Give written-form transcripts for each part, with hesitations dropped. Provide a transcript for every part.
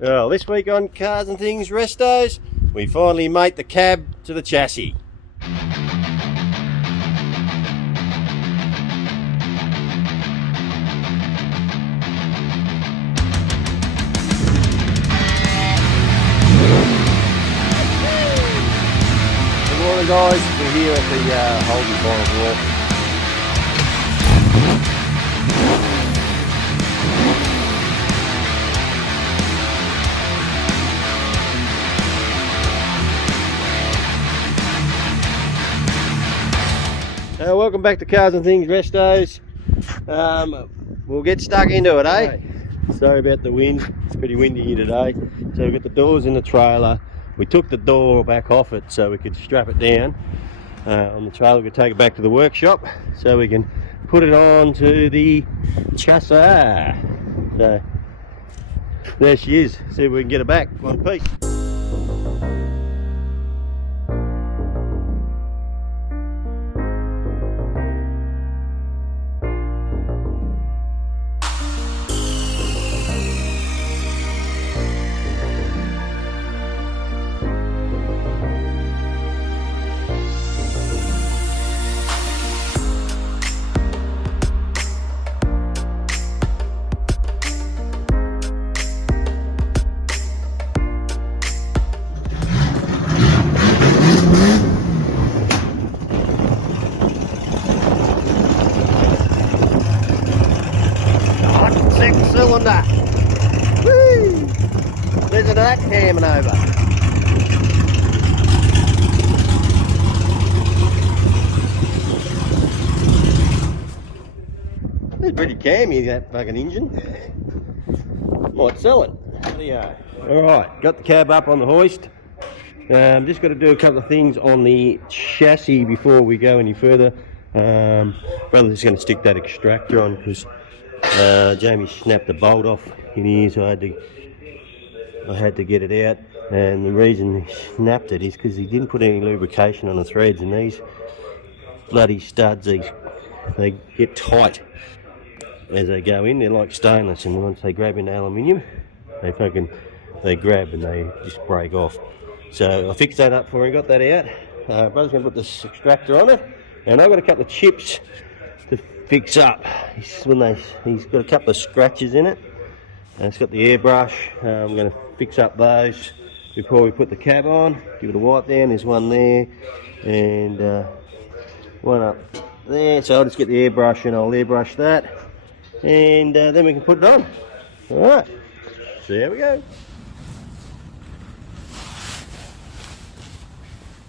Well, this week on Cars and Things Restos, we finally mate the cab to the chassis. Good morning, guys. We're here at the Holden bottom wall. Welcome back to Cars and Things Restos. We'll get stuck into it, eh? Sorry about the wind, it's pretty windy here today. So we've got the doors in the trailer. We took the door back off it so we could strap it down on the trailer. We could take it back to the workshop so we can put it on to the chassis. So there she is. See if we can get her back one piece. Cylinder. Woo! Listen to that camming over. It's pretty cammy, that fucking engine. Might sell it. Alright, got the cab up on the hoist. Just got to do a couple of things on the chassis before we go any further. Brother's just going to stick that extractor on because Jamie snapped the bolt off in here, so I had to get it out. And the reason he snapped it is because he didn't put any lubrication on the threads, and these bloody studs, they get tight as they go in. They're like stainless, and once they grab into aluminium, they grab and they just break off. So I fixed that up for him, got that out. Brother's going to put this extractor on it, and I've got a couple of chips to fix up. He's got a couple of scratches in it, and it's got the airbrush. I'm going to fix up those before we put the cab on. Give it a wipe down. There's one there and one up there, so I'll just get the airbrush and I'll airbrush that, and then we can put it on. Alright, so there we go.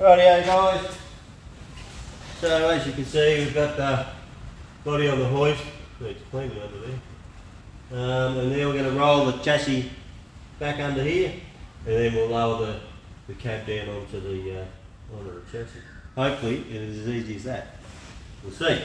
Rightio guys, so as you can see, we've got the body on the hoist. It's clean under there. And now we're going to roll the chassis back under here, and then we'll lower the cab down onto the chassis. Hopefully it is as easy as that. We'll see.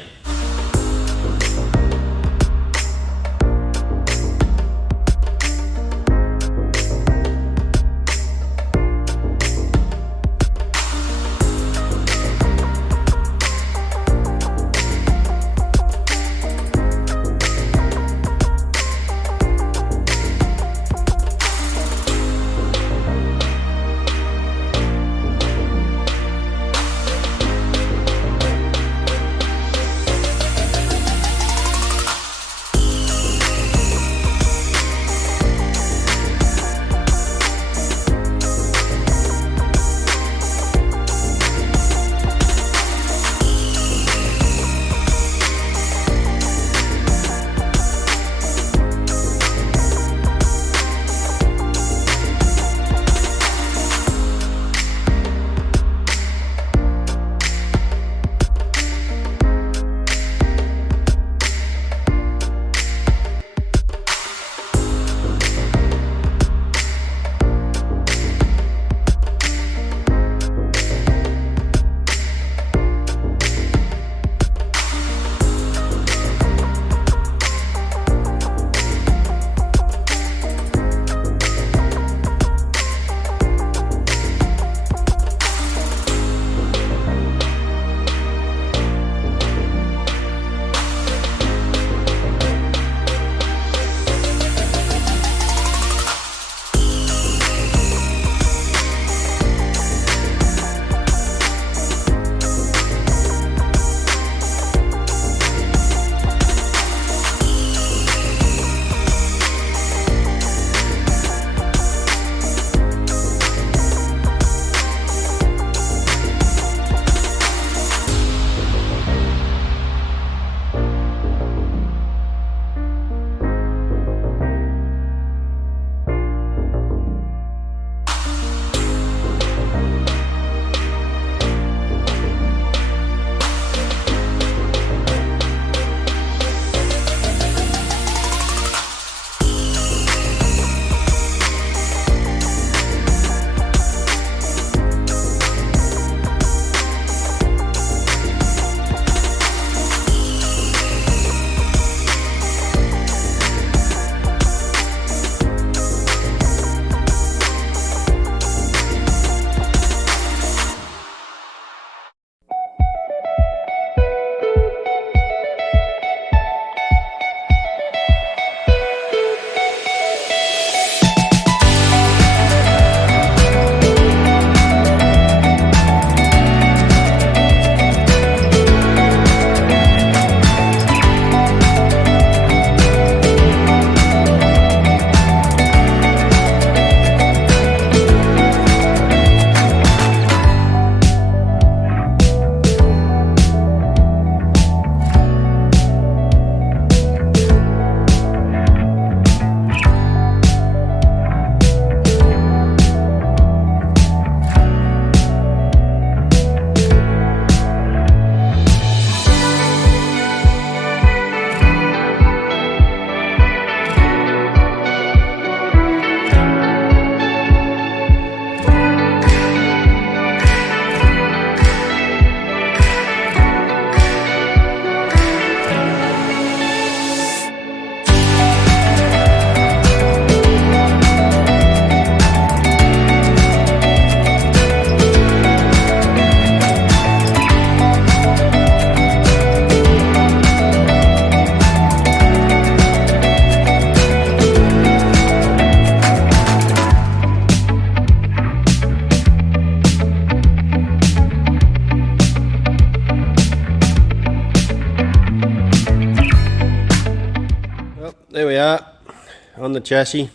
on the chassis.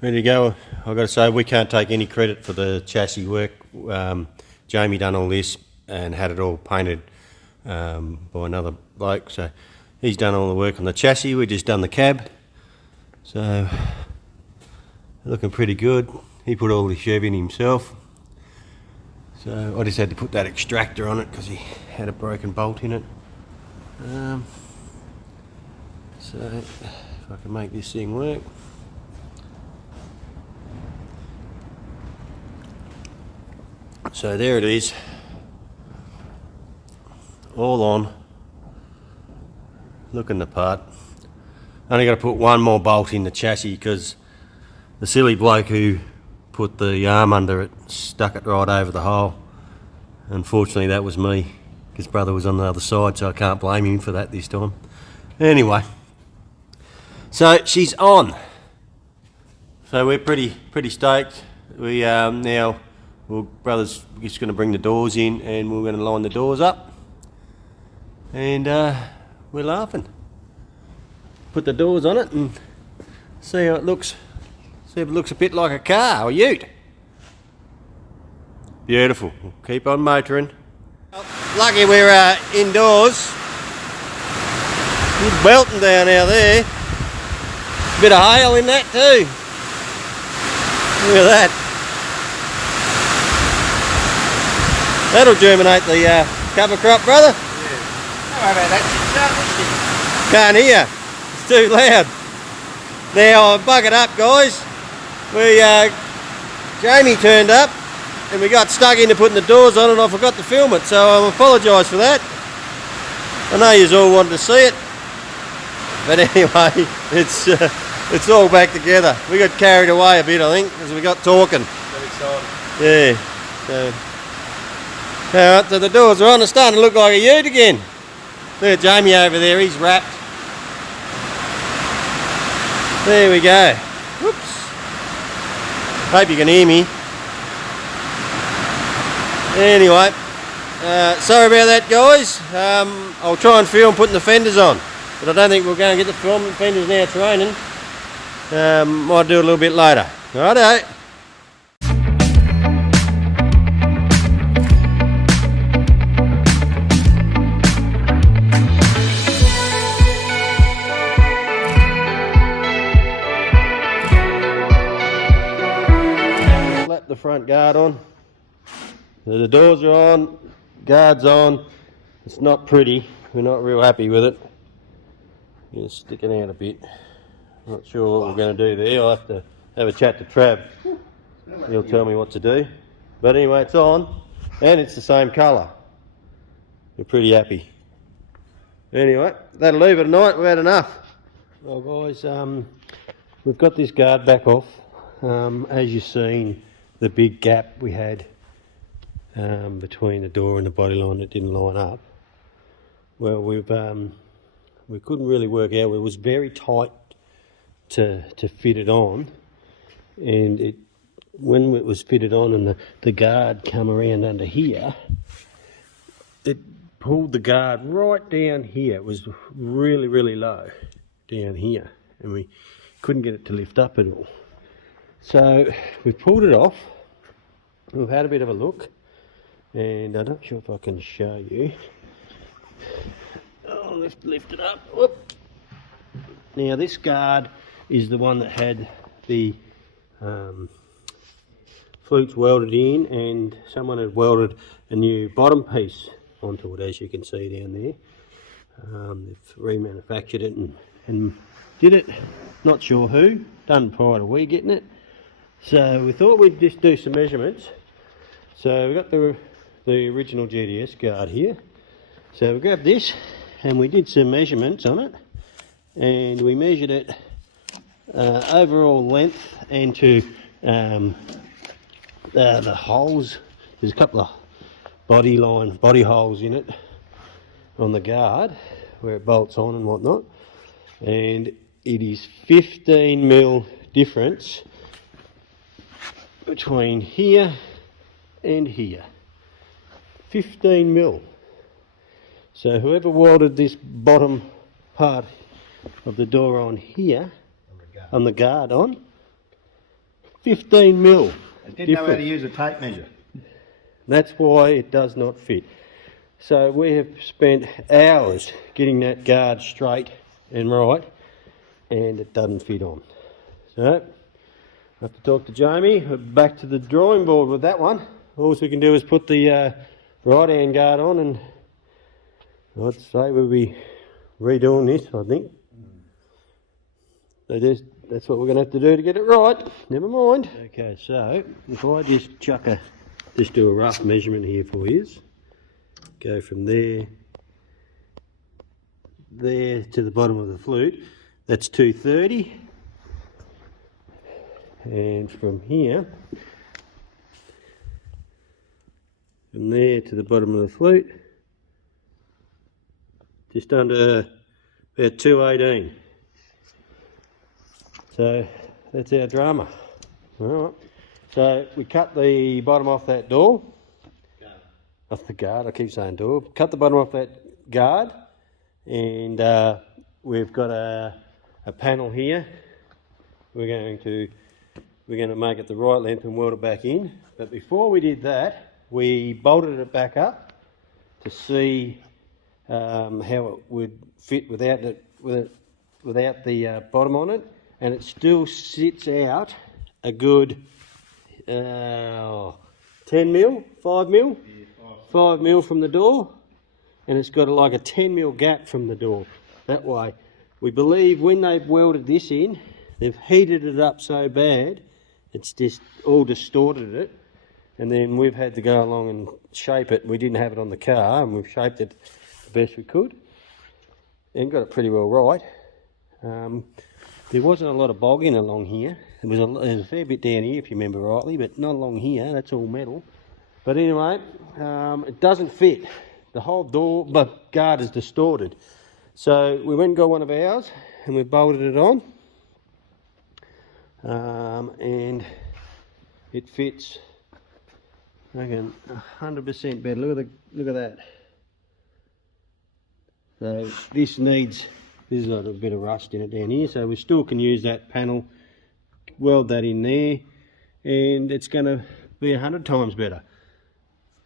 Ready to go. I've got to say, we can't take any credit for the chassis work. Jamie done all this and had it all painted by another bloke, so he's done all the work on the chassis. We just done the cab, so looking pretty good. He put all the Chevy in himself, so I just had to put that extractor on it because he had a broken bolt in it. So if I can make this thing work. So there it is, all on, looking the part. Only got to put one more bolt in the chassis because the silly bloke who put the arm under it stuck it right over the hole. Unfortunately that was me. His brother was on the other side, so I can't blame him for that this time. Anyway, so she's on. So we're pretty stoked. We now, well, brother's just going to bring the doors in and we're going to line the doors up. And we're laughing. Put the doors on it and see how it looks. See if it looks a bit like a car or ute. Beautiful. We'll keep on motoring. Lucky we're indoors. It's belting down out there. Bit of hail in that too. Look at that. That'll germinate the cover crop, brother. Yeah. Don't worry about that. Can't hear. It's too loud. Now, bug it up, guys. Jamie turned up and we got stuck into putting the doors on and I forgot to film it, so I apologise for that. I know you all wanted to see it, but anyway, it's all back together. We got carried away a bit, I think, as we got talking. Got excited. Yeah. Alright, so the doors are on. It's starting to look like a ute again. Look at Jamie over there, he's wrapped. There we go. Whoops. Hope you can hear me. Anyway, sorry about that, guys. I'll try and film putting the fenders on, but I don't think we're going to get the fenders now. It's raining. Might do it a little bit later. Righto. Slap the front guard on. The doors are on, guard's on. It's not pretty, we're not real happy with it. It's sticking out a bit. Not sure what we're going to do there. I'll have to have a chat to Trav. He'll tell me what to do. But anyway, it's on and it's the same colour. We're pretty happy. Anyway, that'll leave it tonight. We've had enough. Well guys, we've got this guard back off. As you've seen, the big gap we had between the door and the body line that didn't line up. Well, we couldn't really work out. It was very tight to fit it on, and when it was fitted on and the guard come around under here, it pulled the guard right down here. It was really low down here, and we couldn't get it to lift up at all. So we pulled it off. We've had a bit of a look, and I'm not sure if I can show you. Oh, let's lift it up. Whoop. Now this guard is the one that had the flutes welded in, and someone had welded a new bottom piece onto it, as you can see down there. They've remanufactured it and did it, not sure who, done prior to we getting it. So we thought we'd just do some measurements. So we got the original GDS guard here. So we grabbed this and we did some measurements on it, and we measured it overall length and to the holes. There's a couple of body holes in it on the guard where it bolts on and whatnot, and it is 15 mil difference between here and here. 15 mil. So whoever welded this bottom part of the door on here, on the guard on, 15 mil. I didn't know how to use a tape measure. That's why it does not fit. So we have spent hours getting that guard straight and right, and it doesn't fit on. So I have to talk to Jamie. We're back to the drawing board with that one. All we can do is put the right hand guard on, and I'd say we'll be redoing this, I think. So that's what we're going to have to do to get it right. Never mind. Okay, so if I just just do a rough measurement here for you. Go from there to the bottom of the flute. That's 230. And from here, from there to the bottom of the flute, just under about 218. So that's our drama. Alright. So we cut the bottom off that door. Off the guard, I keep saying door. Cut the bottom off that guard, and we've got a panel here. We're going to make it the right length and weld it back in. But before we did that, we bolted it back up to see how it would fit without the bottom on it, and it still sits out a good 10 mil, 5 mil, 5 mil from the door, and it's got like a 10 mil gap from the door. That way, we believe when they've welded this in, they've heated it up so bad, it's just all distorted it, and then we've had to go along and shape it. We didn't have it on the car, and we've shaped it the best we could, and got it pretty well right. There wasn't a lot of bogging along here. There was a fair bit down here, if you remember rightly, but not along here. That's all metal. But anyway, it doesn't fit. The whole door guard is distorted. So we went and got one of ours, and we bolted it on, and it fits. I reckon 100% better. Look at that. So this has got a bit of rust in it down here, so we still can use that panel, weld that in there, and it's going to be 100 times better.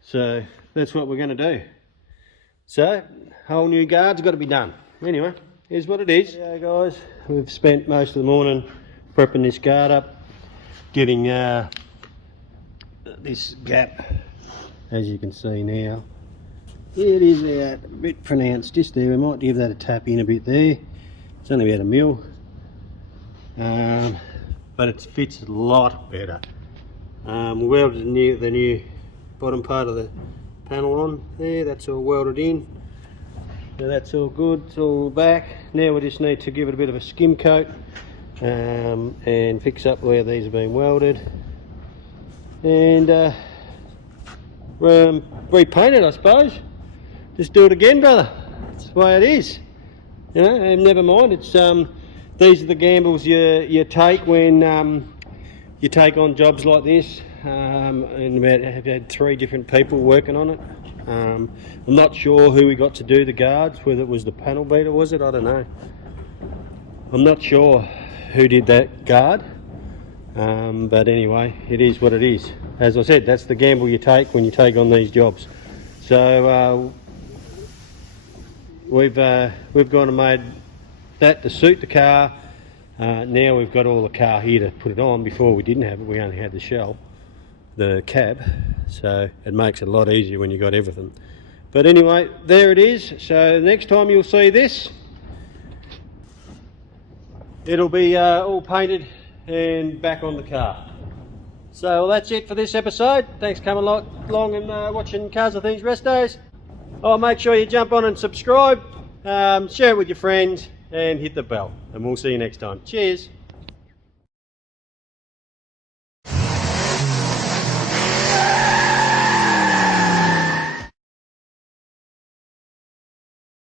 So that's what we're going to do. So whole new guard's got to be done. Anyway, here's what it is. Yeah, guys, we've spent most of the morning prepping this guard up, getting this gap, as you can see now. It is a bit pronounced just there. We might give that a tap in a bit there. It's only about a mil, but it fits a lot better. We welded the new bottom part of the panel on there. That's all welded in. So that's all good. It's all back. Now we just need to give it a bit of a skim coat and fix up where these have been welded, and repaint it, I suppose. Just do it again, brother. That's the way it is. You know, and never mind. It's these are the gambles you take when you take on jobs like this. And I've had 3 different people working on it. I'm not sure who we got to do the guards. Whether it was the panel beater, was it? I don't know. I'm not sure who did that guard. But anyway, it is what it is. As I said, that's the gamble you take when you take on these jobs. So we've gone and made that to suit the car. Now we've got all the car here to put it on. Before we didn't have it, we only had the shell, the cab, so it makes it a lot easier when you got everything. But anyway, there it is. So next time you'll see this, it'll be all painted and back on the car. So well, that's it for this episode. Thanks for coming along and watching Cars and Things Restos. Oh, make sure you jump on and subscribe, share it with your friends, and hit the bell. And we'll see you next time. Cheers.